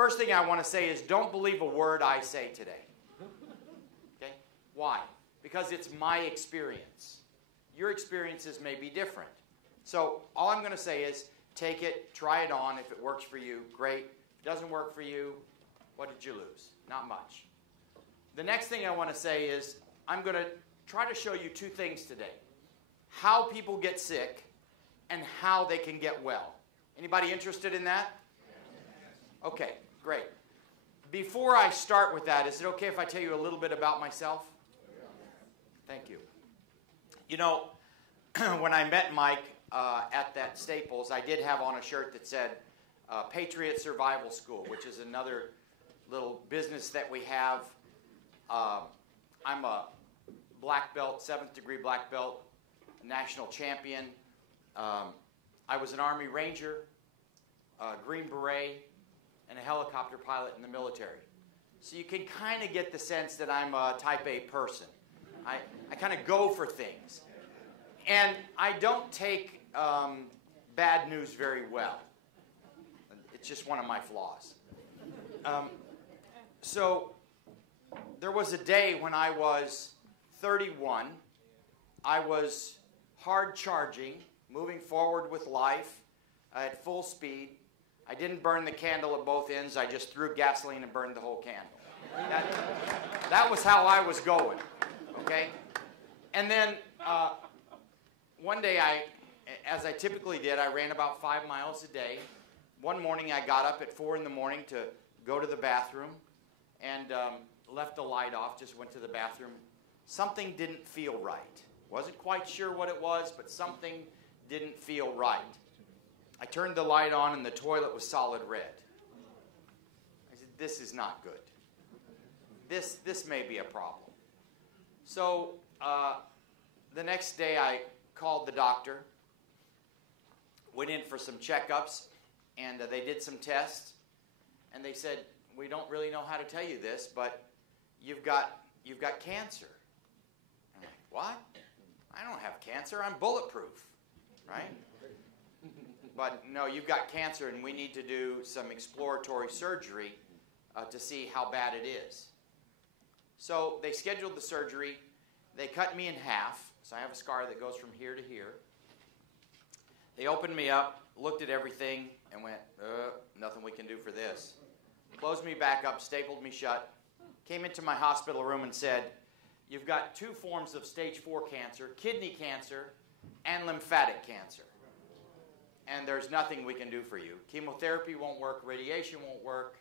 First thing I want to say is don't believe a word I say today. Okay? Why? Because it's my experience. Your experiences may be different. So all I'm going to say is take it, try it on. If it works for you, great. If it doesn't work for you, what did you lose? Not much. The next thing I want to say is I'm going to try to show you two things today. How people get sick and how they can get well. Anybody interested in that? Okay, great. Before I start with that, is it okay if I tell you a little bit about myself? Thank you. You know, when I met Mike at that Staples, I did have on a shirt that said Patriot Survival School, which is another little business that we have. I'm a black belt, 7th degree black belt, national champion. I was an Army Ranger, a Green Beret, and a helicopter pilot in the military. So you can kind of get the sense that I'm a type A person. I kind of go for things. And I don't take bad news very well. It's just one of my flaws. So there was a day when I was 31. I was hard charging, moving forward with life at full speed. I didn't burn the candle at both ends. I just threw gasoline and burned the whole candle. That was how I was going, okay? And then one day, as I typically did, I ran about 5 miles a day. One morning, I got up at 4 in the morning to go to the bathroom and left the light off, just went to the bathroom. Something didn't feel right. Wasn't quite sure what it was, but something didn't feel right. I turned the light on and the toilet was solid red. I said, this is not good. This may be a problem. So the next day I called the doctor, went in for some checkups, and they did some tests, and they said, we don't really know how to tell you this, but you've got cancer. I'm like, what? I don't have cancer. I'm bulletproof, right? But no, you've got cancer, and we need to do some exploratory surgery to see how bad it is. So they scheduled the surgery. They cut me in half, so I have a scar that goes from here to here. They opened me up, looked at everything, and went, nothing we can do for this. Closed me back up, stapled me shut, came into my hospital room and said, you've got 2 forms of stage 4 cancer, kidney cancer and lymphatic cancer. And there's nothing we can do for you. Chemotherapy won't work, radiation won't work.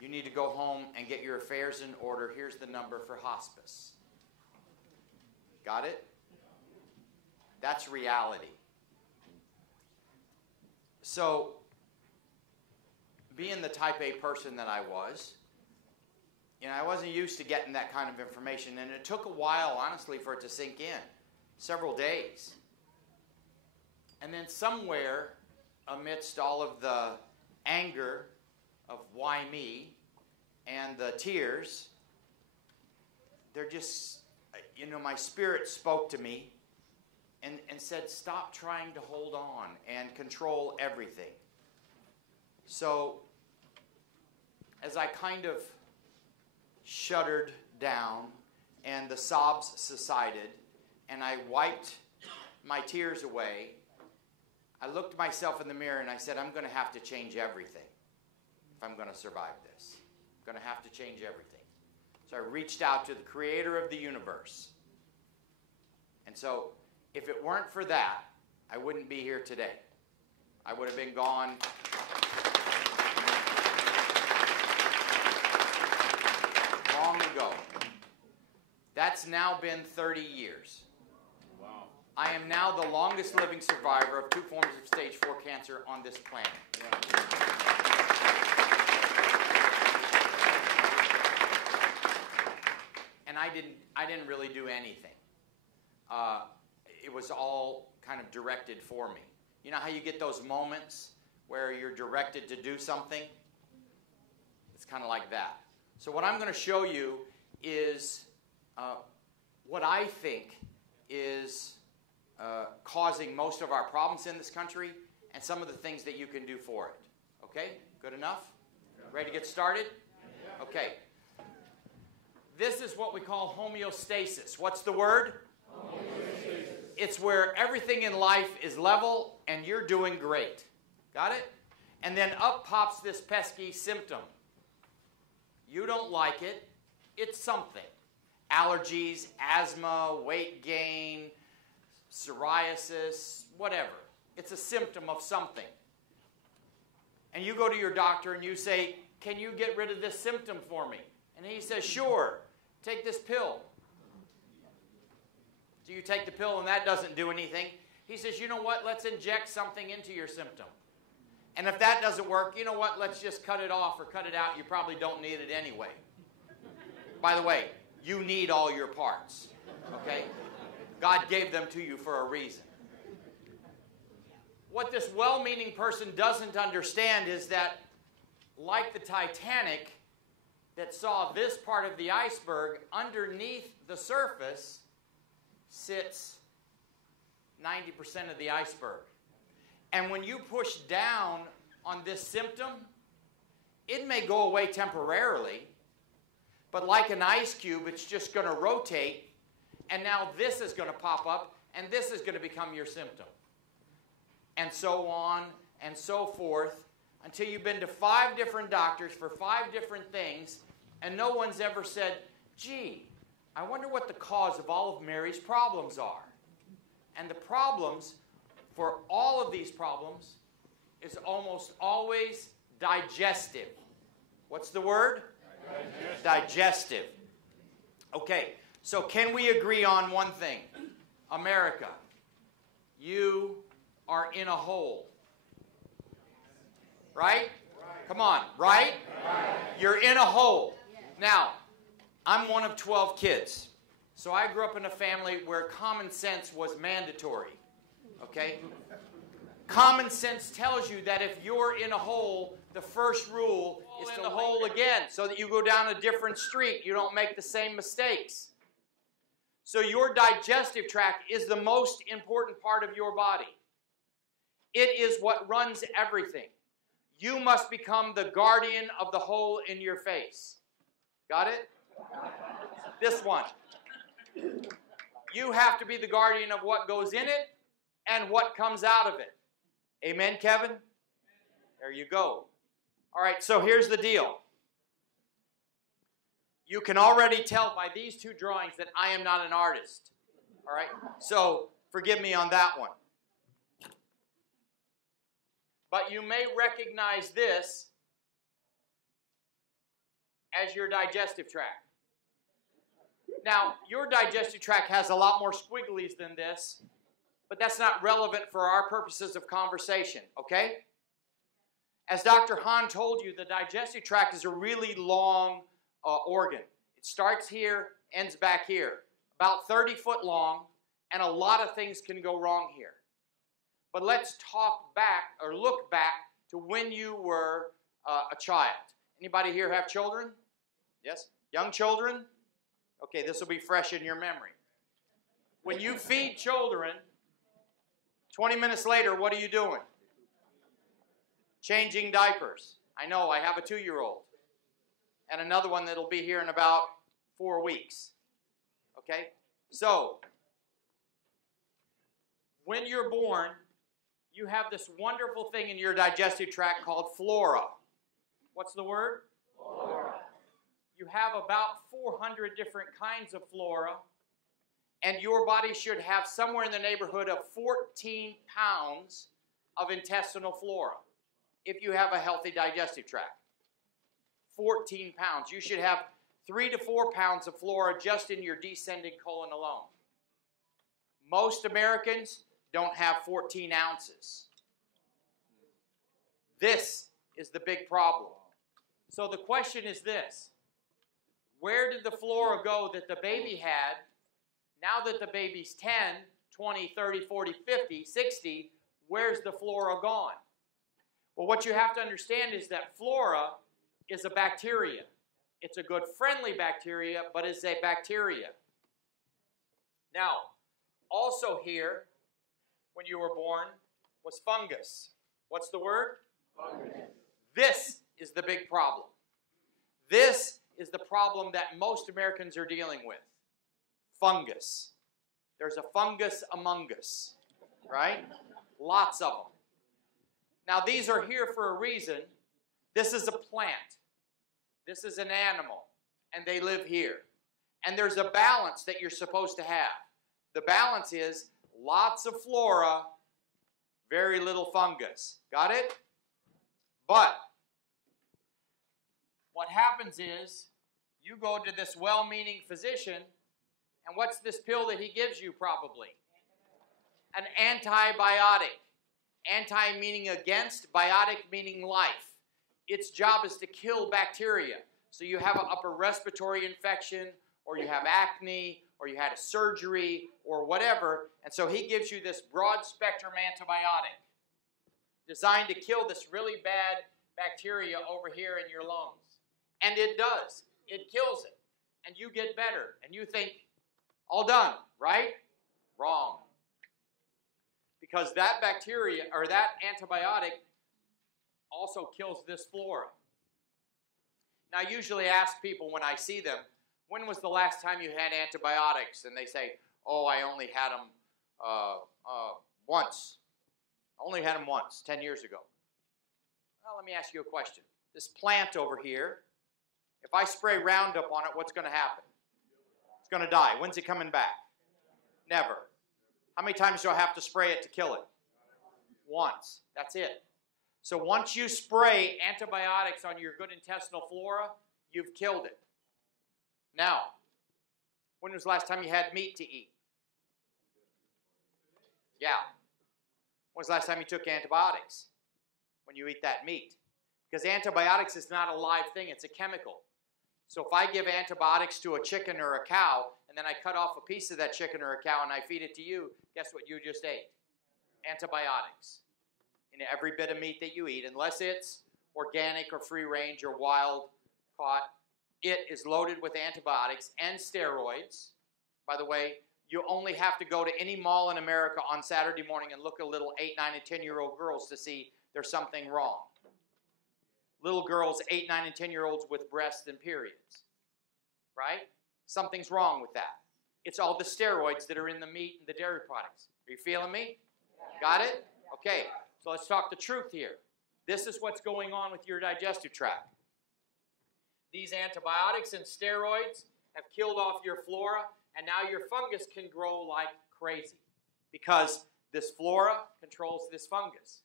You need to go home and get your affairs in order. Here's the number for hospice. Got it? That's reality. So, being the type A person that I was, I wasn't used to getting that kind of information, and it took a while, honestly, for it to sink in. Several days. And then somewhere amidst all of the anger of why me and the tears, they're just, my spirit spoke to me and said, stop trying to hold on and control everything. So as I kind of shuddered down and the sobs subsided and I wiped my tears away, I looked myself in the mirror and I said, I'm going to have to change everything if I'm going to survive this. I'm going to have to change everything. So I reached out to the creator of the universe. And so if it weren't for that, I wouldn't be here today. I would have been gone long ago. That's now been 30 years. Wow. I am now the longest living survivor of 2 forms of stage 4 cancer on this planet. Yeah. And I didn't really do anything. It was all kind of directed for me. You know how you get those moments where you're directed to do something? It's kind of like that. So what I'm going to show you is what I think is causing most of our problems in this country and some of the things that you can do for it. Okay? Good enough? Ready to get started? Okay. This is what we call homeostasis. What's the word? Homeostasis. It's where everything in life is level and you're doing great. Got it? And then up pops this pesky symptom. You don't like it. It's something. Allergies, asthma, weight gain, psoriasis, whatever. It's a symptom of something. And you go to your doctor and you say, can you get rid of this symptom for me? And he says, sure, take this pill. So you take the pill and that doesn't do anything. He says, you know what, let's inject something into your symptom. And if that doesn't work, you know what, let's just cut it off or cut it out. You probably don't need it anyway. By the way, you need all your parts, okay? God gave them to you for a reason. What this well-meaning person doesn't understand is that, like the Titanic that saw this part of the iceberg, underneath the surface sits 90% of the iceberg. And when you push down on this symptom, it may go away temporarily, but like an ice cube, it's just going to rotate, and now this is going to pop up, and this is going to become your symptom. And so on and so forth, until you've been to 5 different doctors for 5 different things, and no one's ever said, gee, I wonder what the cause of all of Mary's problems are. And the problems, for all of these problems, is almost always digestive. What's the word? Digestive. Okay, so can we agree on one thing? America, you are in a hole. Right? Come on, right? You're in a hole. Now, I'm one of 12 kids. So I grew up in a family where common sense was mandatory. Okay? Common sense tells you that if you're in a hole, the first rule is to in the hole again so that you go down a different street. You don't make the same mistakes. So your digestive tract is the most important part of your body. It is what runs everything. You must become the guardian of the hole in your face. Got it? This one. You have to be the guardian of what goes in it and what comes out of it. Amen, Kevin? There you go. All right, so here's the deal. You can already tell by these 2 drawings that I am not an artist. All right? So forgive me on that one. But you may recognize this as your digestive tract. Now, your digestive tract has a lot more squigglies than this, but that's not relevant for our purposes of conversation, okay? As Dr. Hahn told you, the digestive tract is a really long organ. It starts here, ends back here. About 30 foot long, and a lot of things can go wrong here. But let's talk back, or look back, to when you were a child. Anybody here have children? Yes? Young children? Okay, this will be fresh in your memory. When you feed children, 20 minutes later, what are you doing? Changing diapers. I know, I have a 2-year-old. And another one that'll be here in about 4 weeks. Okay? So, when you're born, you have this wonderful thing in your digestive tract called flora. What's the word? Flora. You have about 400 different kinds of flora, and your body should have somewhere in the neighborhood of 14 pounds of intestinal flora if you have a healthy digestive tract. 14 pounds. You should have 3 to 4 pounds of flora just in your descending colon alone. Most Americans don't have 14 ounces. This is the big problem. So the question is this. Where did the flora go that the baby had? Now that the baby's 10, 20, 30, 40, 50, 60, where's the flora gone? Well, what you have to understand is that flora is a bacteria. It's a good friendly bacteria, but it's a bacteria. Now, also here, when you were born, was fungus. What's the word? Fungus. This is the big problem. This is the problem that most Americans are dealing with. Fungus. There's a fungus among us, right? Lots of them. Now, these are here for a reason. This is a plant. This is an animal, and they live here. And there's a balance that you're supposed to have. The balance is lots of flora, very little fungus. Got it? But what happens is you go to this well-meaning physician, and what's this pill that he gives you probably? An antibiotic. Anti meaning against, biotic meaning life. Its job is to kill bacteria. So you have an upper respiratory infection, or you have acne, or you had a surgery, or whatever, and so he gives you this broad-spectrum antibiotic designed to kill this really bad bacteria over here in your lungs. And it does. It kills it. And you get better. And you think, all done, right? Wrong. Because that bacteria, or that antibiotic, also kills this flora. Now, I usually ask people when I see them, when was the last time you had antibiotics? And they say, oh, I only had them once. I only had them once, 10 years ago. Well, let me ask you a question. This plant over here, if I spray Roundup on it, what's going to happen? It's going to die. When's it coming back? Never. How many times do I have to spray it to kill it? Once. That's it. So once you spray antibiotics on your good intestinal flora, you've killed it. Now, when was the last time you had meat to eat? Yeah. When was the last time you took antibiotics? When you eat that meat. Because antibiotics is not a live thing, it's a chemical. So if I give antibiotics to a chicken or a cow, and then I cut off a piece of that chicken or a cow and I feed it to you, guess what you just ate? Antibiotics. In every bit of meat that you eat, unless it's organic or free range or wild caught, it is loaded with antibiotics and steroids. By the way, you only have to go to any mall in America on Saturday morning and look at little 8, 9, and 10-year-old girls to see there's something wrong. Little girls, 8, 9, and 10-year-olds with breasts and periods. Right? Something's wrong with that. It's all the steroids that are in the meat and the dairy products. Are you feeling me? Got it? Okay, so let's talk the truth here. This is what's going on with your digestive tract. These antibiotics and steroids have killed off your flora, and now your fungus can grow like crazy because this flora controls this fungus.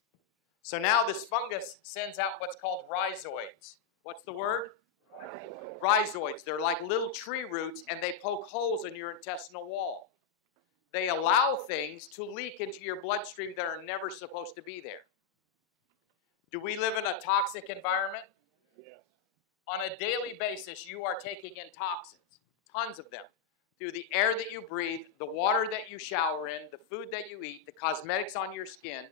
So now this fungus sends out what's called rhizoids. What's the word? Rhizoids. They're like little tree roots, and they poke holes in your intestinal wall. They allow things to leak into your bloodstream that are never supposed to be there. Do we live in a toxic environment? Yes. On a daily basis, you are taking in toxins, tons of them, through the air that you breathe, the water that you shower in, the food that you eat, the cosmetics on your skin.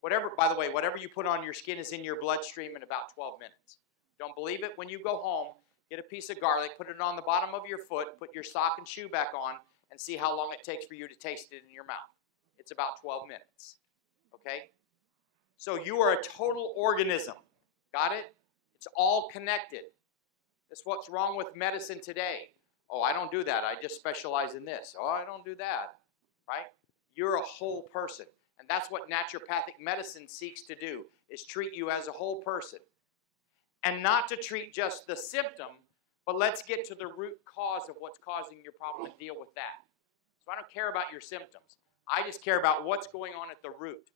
Whatever, by the way, whatever you put on your skin is in your bloodstream in about 12 minutes. Don't believe it? When you go home, get a piece of garlic, put it on the bottom of your foot, put your sock and shoe back on, and see how long it takes for you to taste it in your mouth. It's about 12 minutes. Okay? So you are a total organism. Got it? It's all connected. That's what's wrong with medicine today. Oh, I don't do that. I just specialize in this. Oh, I don't do that. Right? You're a whole person. And that's what naturopathic medicine seeks to do, is treat you as a whole person. And not to treat just the symptom, but let's get to the root cause of what's causing your problem and deal with that. So I don't care about your symptoms. I just care about what's going on at the root.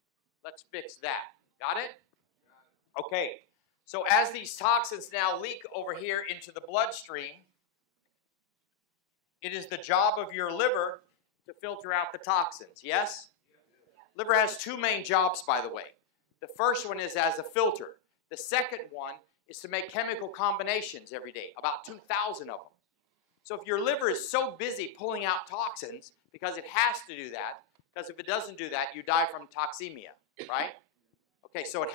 Let's fix that. Got it? Okay. So as these toxins now leak over here into the bloodstream, it is the job of your liver to filter out the toxins. Yes? Liver has two main jobs, by the way. The first one is as a filter. The second one is to make chemical combinations every day, about 2,000 of them. So if your liver is so busy pulling out toxins, because it has to do that, because if it doesn't do that, you die from toxemia, right? Okay, so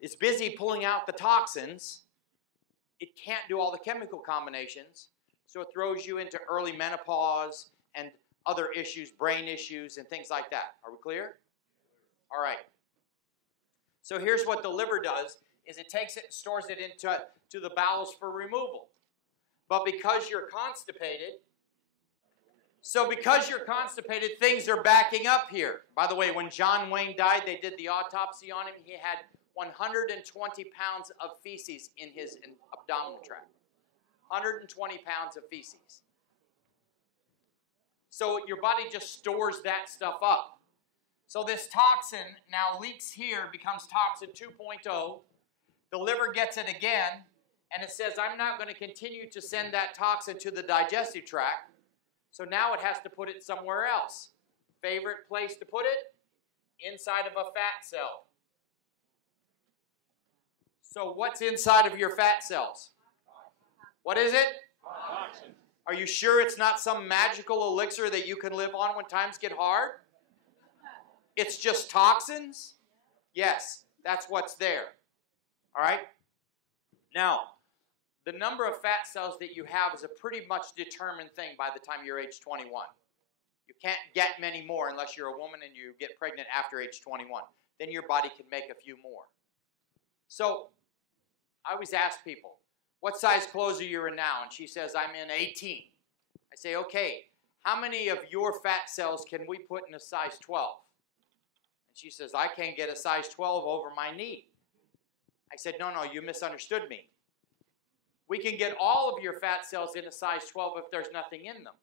it's busy pulling out the toxins. It can't do all the chemical combinations, so it throws you into early menopause and other issues, brain issues, and things like that. Are we clear? All right. So here's what the liver does. is it takes it and stores it into the bowels for removal. But because you're constipated, things are backing up here. By the way, when John Wayne died, they did the autopsy on him. He had 120 pounds of feces in his abdominal tract. 120 pounds of feces. So your body just stores that stuff up. So this toxin now leaks here, becomes toxin 2.0. The liver gets it again, and it says, I'm not going to continue to send that toxin to the digestive tract. So now it has to put it somewhere else. Favorite place to put it? Inside of a fat cell. So what's inside of your fat cells? What is it? Toxin. Are you sure it's not some magical elixir that you can live on when times get hard? It's just toxins? Yes, that's what's there. All right? Now, the number of fat cells that you have is a pretty much determined thing by the time you're age 21. You can't get many more unless you're a woman and you get pregnant after age 21. Then your body can make a few more. So, I always ask people, what size clothes are you in now? And she says, I'm in 18. I say, okay, how many of your fat cells can we put in a size 12? And she says, I can't get a size 12 over my knee. I said, no, you misunderstood me. We can get all of your fat cells in a size 12 if there's nothing in them.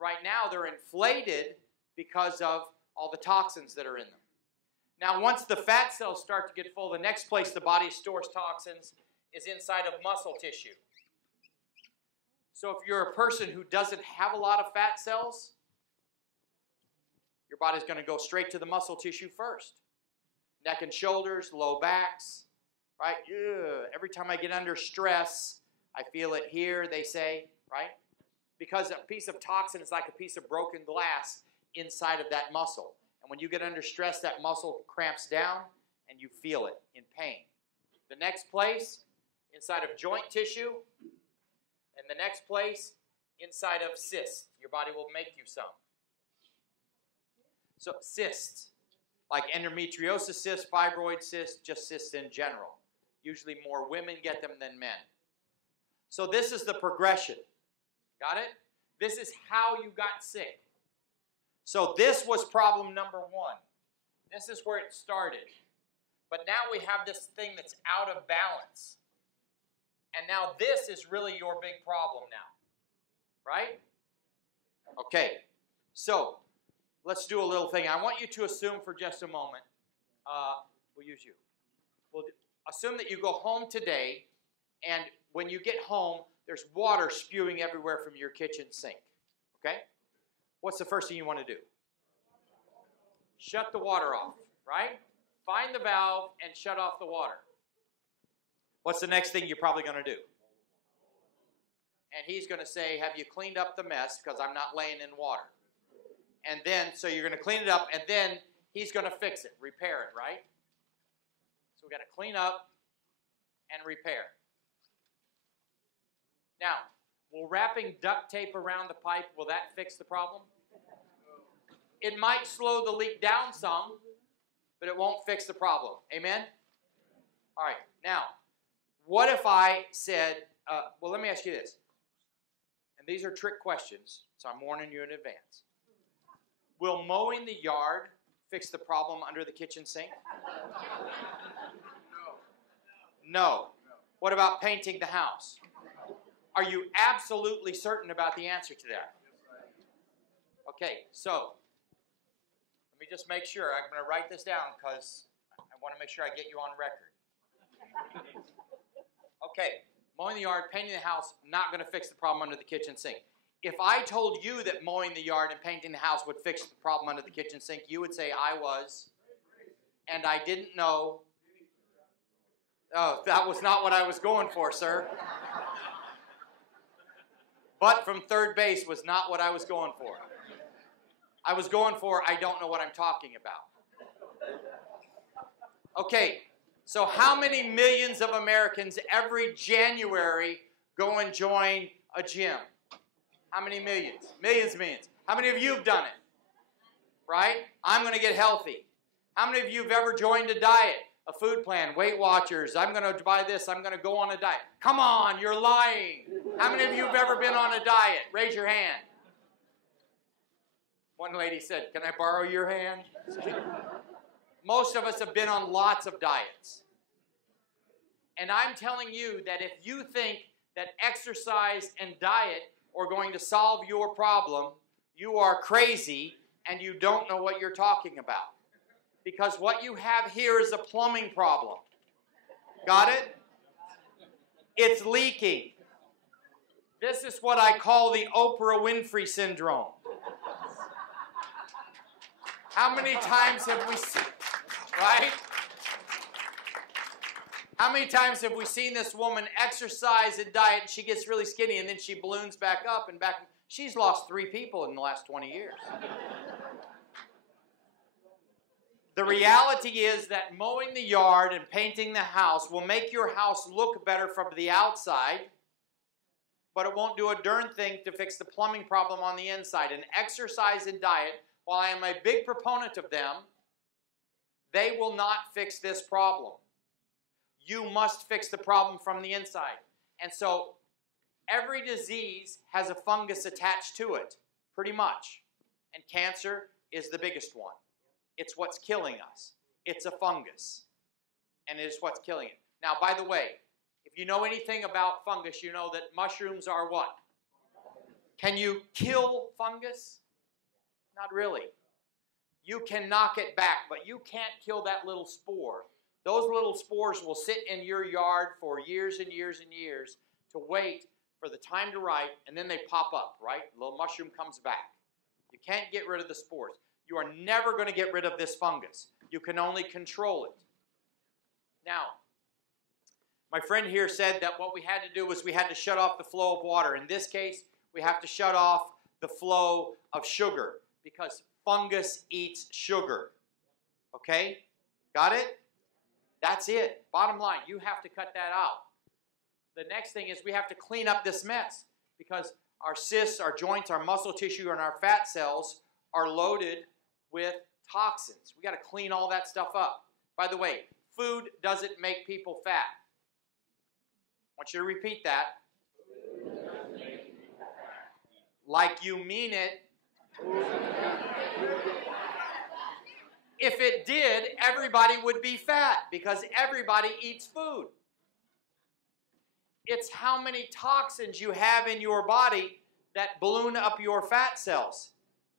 Right now, they're inflated because of all the toxins that are in them. Now, once the fat cells start to get full, the next place the body stores toxins is inside of muscle tissue. So if you're a person who doesn't have a lot of fat cells, your body's going to go straight to the muscle tissue first. Neck and shoulders, low backs, right? Ugh. Every time I get under stress, I feel it here, they say, right? Because a piece of toxin is like a piece of broken glass inside of that muscle. And when you get under stress, that muscle cramps down and you feel it in pain. The next place, inside of joint tissue, and the next place, inside of cysts. Your body will make you some. So cysts, like endometriosis cysts, fibroid cysts, just cysts in general. Usually more women get them than men. So this is the progression. Got it? This is how you got sick. So this was problem number one. This is where it started. But now we have this thing that's out of balance. And now this is really your big problem now. Right? Okay. So let's do a little thing. I want you to assume for just a moment. We'll use you. We'll assume that you go home today, and when you get home, there's water spewing everywhere from your kitchen sink. Okay? What's the first thing you want to do? Shut the water off, right? Find the valve and shut off the water. What's the next thing you're probably going to do? And he's going to say, have you cleaned up the mess? Because I'm not laying in water. And then, so you're going to clean it up, and then he's going to fix it, repair it, right? So we've got to clean up and repair. Now, will wrapping duct tape around the pipe, will that fix the problem? It might slow the leak down some, but it won't fix the problem. Amen? All right. Now, what if I said, well, let me ask you this. And these are trick questions, so I'm warning you in advance. Will mowing the yard fix the problem under the kitchen sink? No. What about painting the house? Are you absolutely certain about the answer to that? Okay, so let me just make sure. I'm going to write this down because I want to make sure I get you on record. Okay, mowing the yard, painting the house, not going to fix the problem under the kitchen sink. If I told you that mowing the yard and painting the house would fix the problem under the kitchen sink, you would say I was, and I didn't know. Oh, that was not what I was going for, sir. But from third base was not what I was going for. I was going for, I don't know what I'm talking about. Okay, so how many millions of Americans every January go and join a gym? How many millions? Millions, millions. How many of you have done it? Right? I'm going to get healthy. How many of you have ever joined a diet? a food plan, Weight Watchers, I'm going to buy this, I'm going to go on a diet. Come on, you're lying. How many of you have ever been on a diet? Raise your hand. One lady said, can I borrow your hand? Most of us have been on lots of diets. And I'm telling you that if you think that exercise and diet are going to solve your problem, you are crazy and you don't know what you're talking about. Because what you have here is a plumbing problem. Got it? It's leaking. This is what I call the Oprah Winfrey syndrome. How many times have we seen, right? How many times have we seen this woman exercise and diet and she gets really skinny and then she balloons back up and back? She's lost 3 people in the last 20 years. The reality is that mowing the yard and painting the house will make your house look better from the outside, but it won't do a darn thing to fix the plumbing problem on the inside. And exercise and diet, while I am a big proponent of them, they will not fix this problem. You must fix the problem from the inside. And so every disease has a fungus attached to it, pretty much. And cancer is the biggest one. It's what's killing us. It's a fungus. And it is what's killing it. Now, by the way, if you know anything about fungus, you know that mushrooms are what? Can you kill fungus? Not really. You can knock it back, but you can't kill that little spore. Those little spores will sit in your yard for years and years and years to wait for the time to ripe, and then they pop up, right? The little mushroom comes back. You can't get rid of the spores. You are never going to get rid of this fungus. You can only control it. Now, my friend here said that what we had to do was we had to shut off the flow of water. In this case, we have to shut off the flow of sugar because fungus eats sugar. Okay? Got it? That's it. Bottom line, you have to cut that out. The next thing is we have to clean up this mess because our cysts, our joints, our muscle tissue, and our fat cells are loaded with toxins. We got to clean all that stuff up. By the way, food doesn't make people fat. I want you to repeat that. Like you mean it. If it did, everybody would be fat because everybody eats food. It's how many toxins you have in your body that balloon up your fat cells.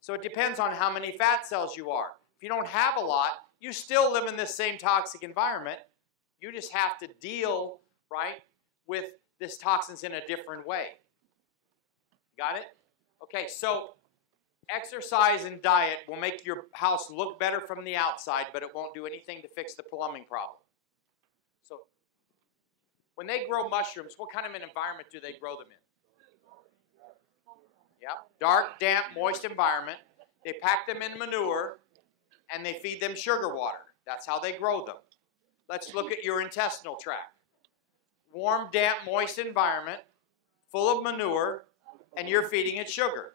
So it depends on how many fat cells you are. If you don't have a lot, you still live in this same toxic environment. You just have to deal, right, with this toxins in a different way. Got it? Okay, so exercise and diet will make your house look better from the outside, but it won't do anything to fix the plumbing problem. So when they grow mushrooms, what kind of an environment do they grow them in? Yep. Dark, damp, moist environment. They pack them in manure, and they feed them sugar water. That's how they grow them. Let's look at your intestinal tract. Warm, damp, moist environment, full of manure, and you're feeding it sugar.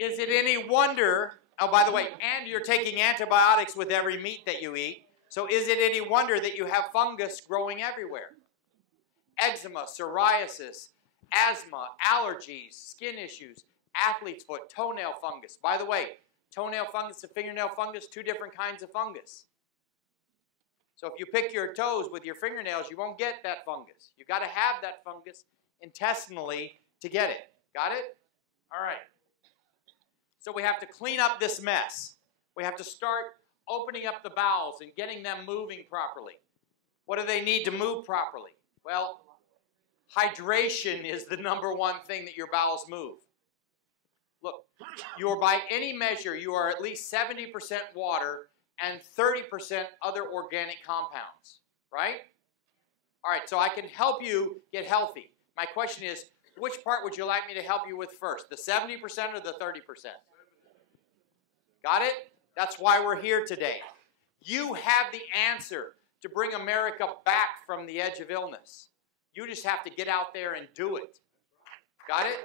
Is it any wonder, oh, by the way, and you're taking antibiotics with every meat that you eat, so is it any wonder that you have fungus growing everywhere? Eczema, psoriasis, asthma, allergies, skin issues, athlete's foot, toenail fungus. By the way, toenail fungus and fingernail fungus, 2 different kinds of fungus. So if you pick your toes with your fingernails, you won't get that fungus. You've got to have that fungus intestinally to get it. Got it? All right. So we have to clean up this mess. We have to start opening up the bowels and getting them moving properly. What do they need to move properly? Well, hydration is the #1 thing that your bowels move. Look, you are by any measure, you are at least 70% water and 30% other organic compounds, right? All right, so I can help you get healthy. My question is, which part would you like me to help you with first, the 70% or the 30%? Got it? That's why we're here today. You have the answer to bring America back from the edge of illness. You just have to get out there and do it. Got it?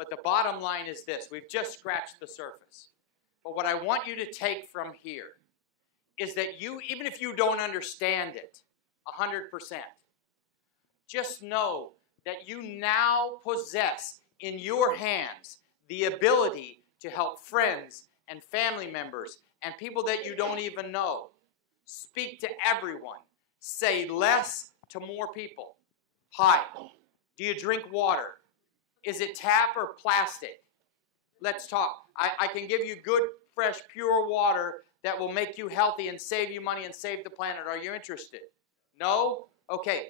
But the bottom line is this. We've just scratched the surface. But what I want you to take from here is that you, even if you don't understand it 100%, just know that you now possess in your hands the ability to help friends and family members and people that you don't even know. Speak to everyone. Say less to more people. Hi, do you drink water? Is it tap or plastic? Let's talk. I can give you good, fresh, pure water that will make you healthy and save you money and save the planet. Are you interested? No? Okay.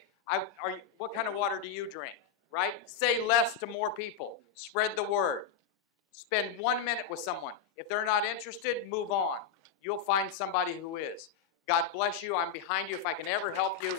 What kind of water do you drink? Right? Say less to more people. Spread the word. Spend 1 minute with someone. If they're not interested, move on. You'll find somebody who is. God bless you. I'm behind you if I can ever help you.